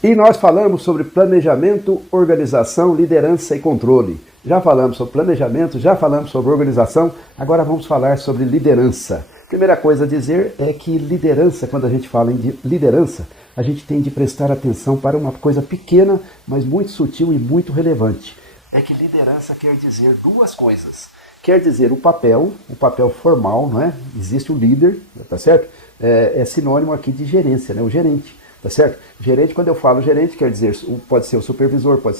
E nós falamos sobre planejamento, organização, liderança e controle. Já falamos sobre planejamento, já falamos sobre organização, agora vamos falar sobre liderança. Primeira coisa a dizer é que liderança, quando a gente fala em liderança, a gente tem de prestar atenção para uma coisa pequena, mas muito sutil e muito relevante. É que liderança quer dizer duas coisas. Quer dizer o papel formal, não é? Existe o líder, tá certo? É sinônimo aqui de gerência, né? O gerente. Tá certo? Gerente, quando eu falo gerente, quer dizer, pode ser o supervisor, pode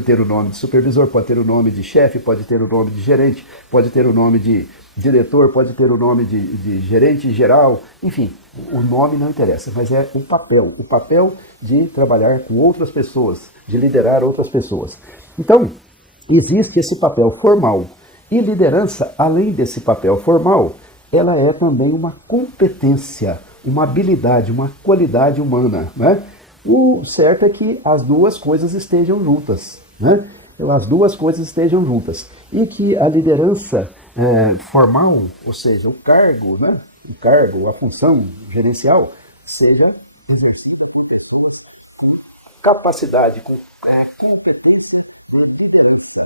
ter o nome de supervisor, pode ter o nome de chefe, pode ter o nome de gerente, pode ter o nome de diretor, pode ter o nome de gerente geral, enfim, o nome não interessa, mas é o papel de trabalhar com outras pessoas, de liderar outras pessoas. Então, existe esse papel formal. E liderança, além desse papel formal, ela é também uma competência, uma habilidade, uma qualidade humana, né? O certo é que as duas coisas estejam juntas, né? As duas coisas estejam juntas. E que a liderança formal, ou seja, o cargo, né? O cargo, a função gerencial, seja exercida com capacidade, com competência de liderança.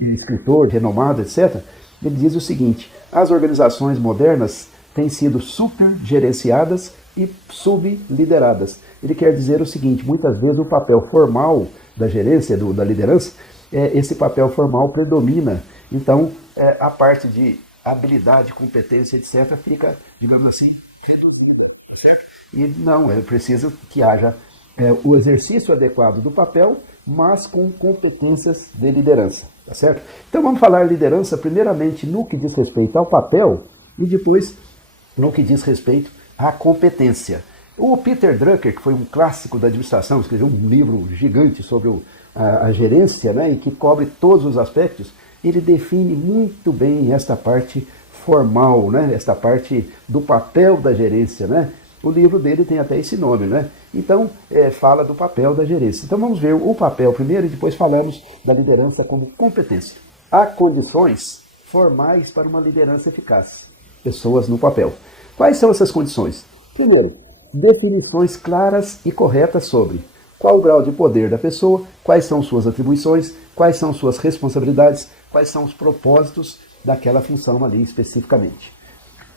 Um escritor renomado, etc., ele diz o seguinte: as organizações modernas têm sido supergerenciadas e sublideradas. Ele quer dizer o seguinte: muitas vezes o papel formal da gerência, da liderança, esse papel formal predomina. Então, a parte de habilidade, competência, etc., fica, digamos assim, reduzida. Certo? E não, é preciso que haja o exercício adequado do papel, mas com competências de liderança, tá certo? Então vamos falar liderança primeiramente no que diz respeito ao papel e depois no que diz respeito à competência. O Peter Drucker, que foi um clássico da administração, escreveu um livro gigante sobre a gerência, né, e que cobre todos os aspectos, ele define muito bem esta parte formal, né, esta parte do papel da gerência, né? O livro dele tem até esse nome, né? Então, fala do papel da gerência. Então, vamos ver o papel primeiro e depois falamos da liderança como competência. Há condições formais para uma liderança eficaz. Pessoas no papel. Quais são essas condições? Primeiro, definições claras e corretas sobre qual o grau de poder da pessoa, quais são suas atribuições, quais são suas responsabilidades, quais são os propósitos daquela função ali especificamente.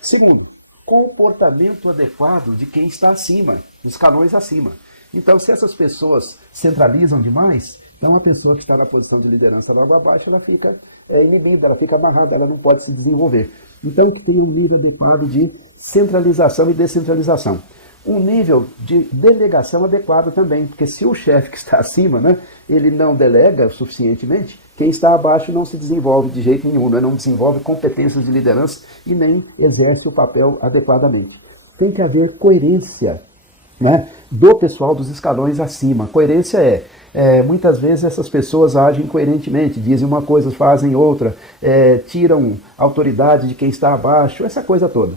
Segundo, comportamento adequado de quem está acima, dos escalões acima. Então, se essas pessoas centralizam demais, então a pessoa que está na posição de liderança lá abaixo, ela fica inibida, ela fica amarrada, ela não pode se desenvolver. Então, tem um nível adequado de centralização e descentralização. Um nível de delegação adequado também, porque se o chefe que está acima, né, ele não delega suficientemente, quem está abaixo não se desenvolve de jeito nenhum, né, não desenvolve competências de liderança e nem exerce o papel adequadamente. Tem que haver coerência, né, do pessoal dos escalões acima. Coerência muitas vezes essas pessoas agem coerentemente, dizem uma coisa, fazem outra, tiram autoridade de quem está abaixo, essa coisa toda.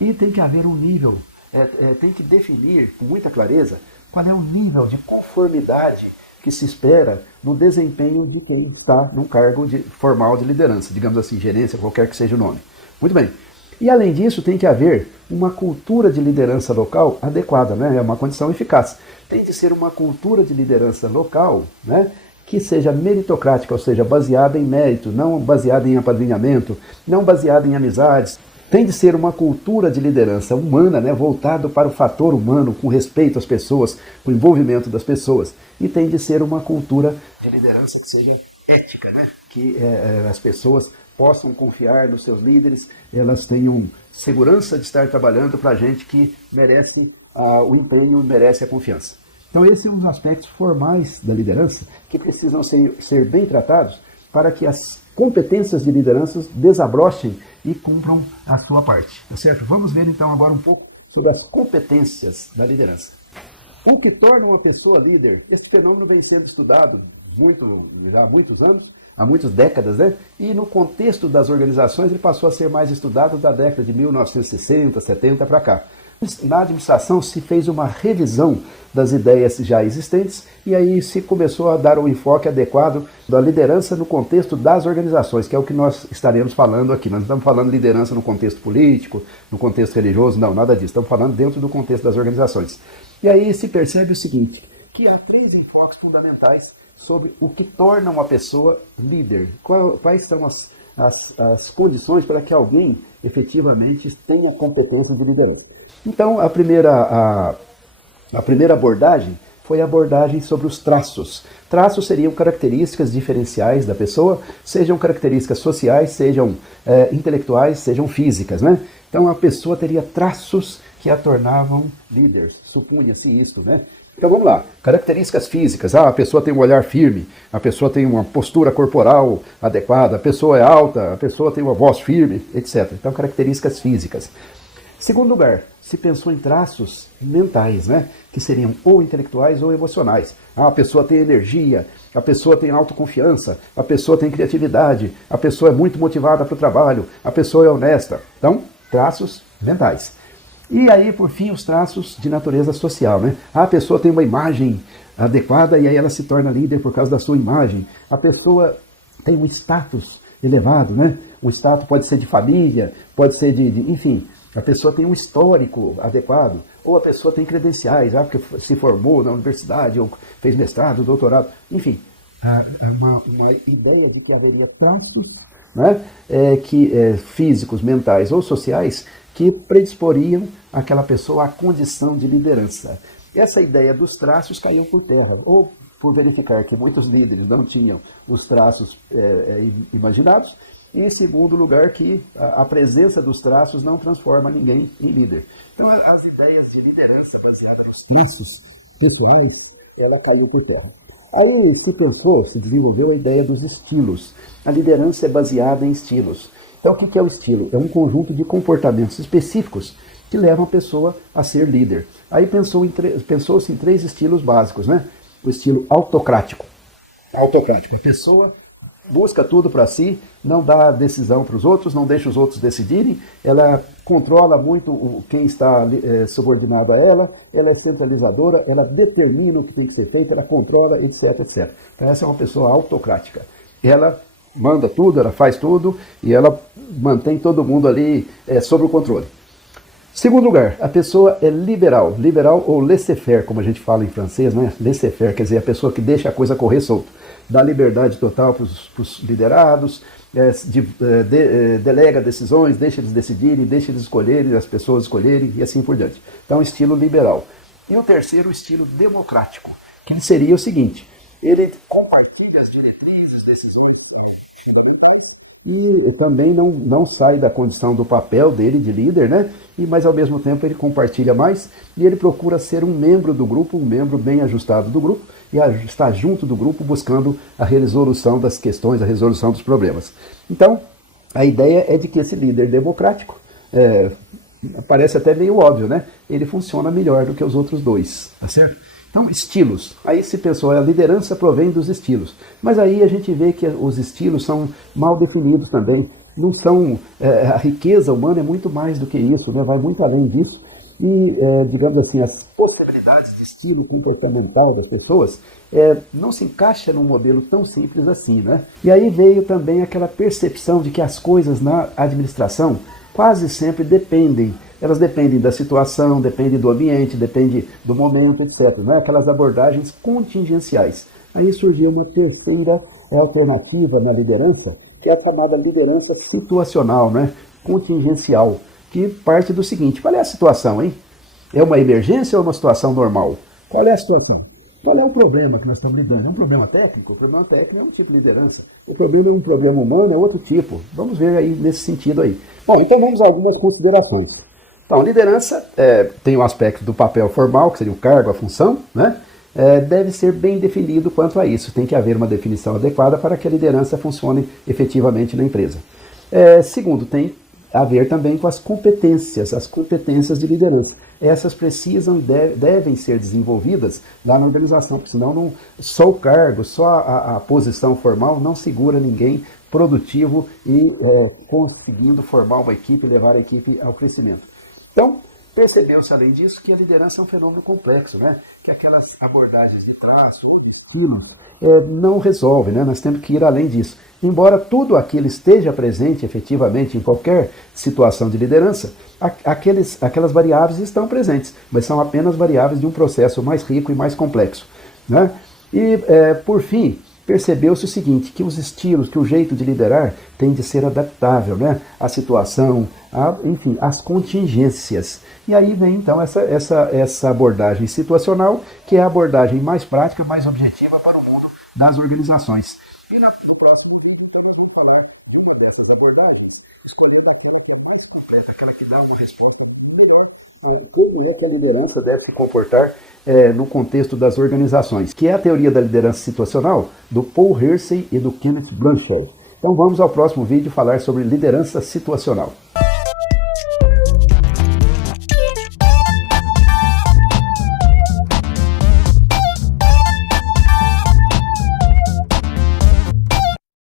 E tem que haver um nível, tem que definir com muita clareza qual é o nível de conformidade que se espera no desempenho de quem está num cargo formal de liderança, digamos assim, gerência, qualquer que seja o nome. Muito bem. E além disso, tem que haver uma cultura de liderança local adequada, né? É uma condição eficaz. Tem de ser uma cultura de liderança local, né, que seja meritocrática, ou seja, baseada em mérito, não baseada em apadrinhamento, não baseada em amizades. Tem de ser uma cultura de liderança humana, né, voltado para o fator humano, com respeito às pessoas, com o envolvimento das pessoas. E tem de ser uma cultura de liderança que seja ética, né, que as pessoas possam confiar nos seus líderes, elas tenham segurança de estar trabalhando para a gente que merece o empenho, merece a confiança. Então esses são os aspectos formais da liderança que precisam ser bem tratados para que as competências de liderança desabrochem e cumpram a sua parte, tá certo? Vamos ver então agora um pouco sobre as competências da liderança. O que torna uma pessoa líder? Esse fenômeno vem sendo estudado já há muitos anos, há muitas décadas, né? E no contexto das organizações ele passou a ser mais estudado da década de 1960, 70 para cá. Na administração se fez uma revisão das ideias já existentes e aí se começou a dar um enfoque adequado da liderança no contexto das organizações, que é o que nós estaremos falando aqui. Nós não estamos falando de liderança no contexto político, no contexto religioso, não, nada disso. Estamos falando dentro do contexto das organizações. E aí se percebe o seguinte, que há 3 enfoques fundamentais sobre o que torna uma pessoa líder. Quais são as condições para que alguém efetivamente tenha competência de liderança. Então, a primeira abordagem foi a abordagem sobre os traços. Traços seriam características diferenciais da pessoa, sejam características sociais, sejam intelectuais, sejam físicas, né? Então, a pessoa teria traços que a tornavam líderes, supunha-se isso, né? Então vamos lá, características físicas, a pessoa tem um olhar firme, a pessoa tem uma postura corporal adequada, a pessoa é alta, a pessoa tem uma voz firme, etc. Então características físicas. Segundo lugar, se pensou em traços mentais, né? Que seriam ou intelectuais ou emocionais. A pessoa tem energia, a pessoa tem autoconfiança, a pessoa tem criatividade, a pessoa é muito motivada para o trabalho, a pessoa é honesta. Então, traços mentais. E aí, por fim, os traços de natureza social, né? A pessoa tem uma imagem adequada e aí ela se torna líder por causa da sua imagem. A pessoa tem um status elevado, né? O status pode ser de família, pode ser enfim, a pessoa tem um histórico adequado, ou a pessoa tem credenciais, porque se formou na universidade, ou fez mestrado, doutorado, enfim. Uma ideia de que haveria traços, né? Físicos, mentais ou sociais, que predisporiam aquela pessoa à condição de liderança. Essa ideia dos traços caiu por terra, ou por verificar que muitos líderes não tinham os traços imaginados, e em segundo lugar que a presença dos traços não transforma ninguém em líder. Então as ideias de liderança baseadas nos traços pessoais, ela caiu por terra. Aí se desenvolveu a ideia dos estilos. A liderança é baseada em estilos. Então, o que é o estilo? É um conjunto de comportamentos específicos que levam a pessoa a ser líder. Aí pensou-se em 3 estilos básicos, né? O estilo autocrático. A pessoa busca tudo para si, não dá decisão para os outros, não deixa os outros decidirem, ela controla muito quem está subordinado a ela é centralizadora, ela determina o que tem que ser feito, ela controla, etc, etc. Então, essa é uma pessoa autocrática. Ela manda tudo, ela faz tudo e ela mantém todo mundo ali sob o controle. Segundo lugar, a pessoa é liberal ou laissez-faire, como a gente fala em francês, né? Laissez-faire, quer dizer, a pessoa que deixa a coisa correr solto, dá liberdade total para os liderados, delega decisões, deixa eles decidirem, deixa eles escolherem, as pessoas escolherem e assim por diante. Então, estilo liberal. E o terceiro, o estilo democrático, que seria o seguinte: ele compartilha as diretrizes, decisões, e também não sai da condição do papel dele de líder, né? Mas ao mesmo tempo ele compartilha mais e ele procura ser um membro do grupo, um membro bem ajustado do grupo e está junto do grupo buscando a resolução das questões, a resolução dos problemas. Então, a ideia é de que esse líder democrático, parece até meio óbvio, né? Ele funciona melhor do que os outros dois, tá certo? Então, estilos. Aí se pensou, a liderança provém dos estilos. Mas aí a gente vê que os estilos são mal definidos também. Não são, a riqueza humana é muito mais do que isso, né? Vai muito além disso. E, digamos assim, as possibilidades de estilo comportamental das pessoas não se encaixa num modelo tão simples assim, né? E aí veio também aquela percepção de que as coisas na administração quase sempre dependem. Elas dependem da situação, dependem do ambiente, dependem do momento, etc. Não é? Aquelas abordagens contingenciais. Aí surgiu uma terceira alternativa na liderança, que é a chamada liderança situacional, né? Contingencial, que parte do seguinte: qual é a situação, hein? É uma emergência ou é uma situação normal? Qual é a situação? Qual é o problema que nós estamos lidando? É um problema técnico? O problema técnico é um tipo de liderança. O problema é um problema humano, é outro tipo. Vamos ver aí nesse sentido aí. Bom, então vamos a algumas considerações. Então, liderança tem o aspecto do papel formal, que seria o cargo, a função, né? Deve ser bem definido quanto a isso. Tem que haver uma definição adequada para que a liderança funcione efetivamente na empresa. Segundo, tem a ver também com as competências de liderança. Essas devem ser desenvolvidas lá na organização, porque senão só o cargo, só a posição formal não segura ninguém produtivo e conseguindo formar uma equipe e levar a equipe ao crescimento. Então, Percebeu-se, além disso, que a liderança é um fenômeno complexo, né? Que aquelas abordagens de traço, não resolve, né? Nós temos que ir além disso. Embora tudo aquilo esteja presente efetivamente em qualquer situação de liderança, aquelas variáveis estão presentes, mas são apenas variáveis de um processo mais rico e mais complexo, né? E, por fim, percebeu-se o seguinte, que os estilos, que o jeito de liderar tem de ser adaptável, né? À situação, enfim, às contingências. E aí vem, então, essa abordagem situacional, que é a abordagem mais prática, mais objetiva para o mundo das organizações. E no próximo vídeo, então, nós vamos falar de uma dessas abordagens, escolher a mais completa, aquela que dá uma resposta melhor. Como é que a liderança deve se comportar no contexto das organizações, que é a teoria da liderança situacional do Paul Hersey e do Kenneth Blanchard. Então vamos ao próximo vídeo falar sobre liderança situacional.